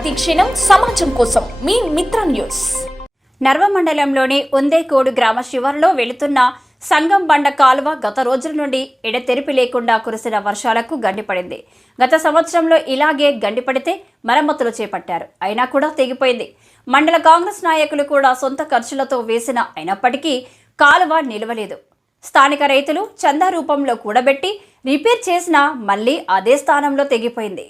ప్రతి క్షణం సమాజం కోసం మీ మిత్ర న్యూస్. నర్వ మండలంలోని ఉందేకోడు గ్రామ శివారులో వెళుతున్న సంగం బండ కాలువ గత రోజుల నుండి ఎడతెరిపి లేకుండా కురిసిన వర్షాలకు గండిపడింది. గత సంవత్సరంలో ఇలాగే గండిపడితే మరమ్మతులు చేపట్టారు, అయినా కూడా తెగిపోయింది. మండల కాంగ్రెస్ నాయకులు కూడా సొంత ఖర్చులతో వేసిన అయినప్పటికీ కాలువ నిలవలేదు. స్థానిక రైతులు చందా రూపంలో కూడబెట్టి రిపేర్ చేసినా మళ్లీ అదే స్థానంలో తెగిపోయింది.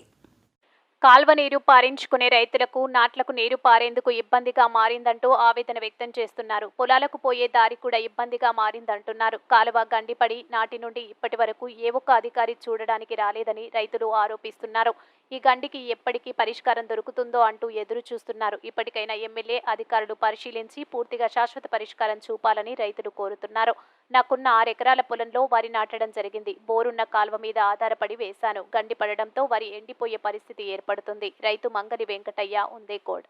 కాల్వ నీరు పారించుకునే రైతులకు నాట్లకు నీరు పారేందుకు ఇబ్బందిగా మారిందంటూ ఆవేదన వ్యక్తం చేస్తున్నారు. పొలాలకు పోయే దారి కూడా ఇబ్బందిగా మారిందంటున్నారు. కాలువ గండిపడి నాటి నుండి ఇప్పటి వరకు ఏ ఒక్క అధికారి చూడడానికి రాలేదని రైతులు ఆరోపిస్తున్నారు. ఈ గండికి ఎప్పటికీ పరిష్కారం దొరుకుతుందో అంటూ ఎదురు చూస్తున్నారు. ఇప్పటికైనా ఎమ్మెల్యే అధికారులు పరిశీలించి పూర్తిగా శాశ్వత పరిష్కారం చూపాలని రైతులు కోరుతున్నారు. నాకున్న 6 ఎకరాల పొలంలో వరి నాటడం జరిగింది. బోరున్న కాల్వ మీద ఆధారపడి వేశాను. గండి పడడంతో వరి ఎండిపోయే పరిస్థితి ఏర్పడుతుంది. రైతు మంగలి వెంకటయ్య, ఉందేకోడ్.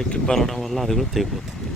ఎక్కి పడడం వల్ల అది కూడా తెగిపోతుంది.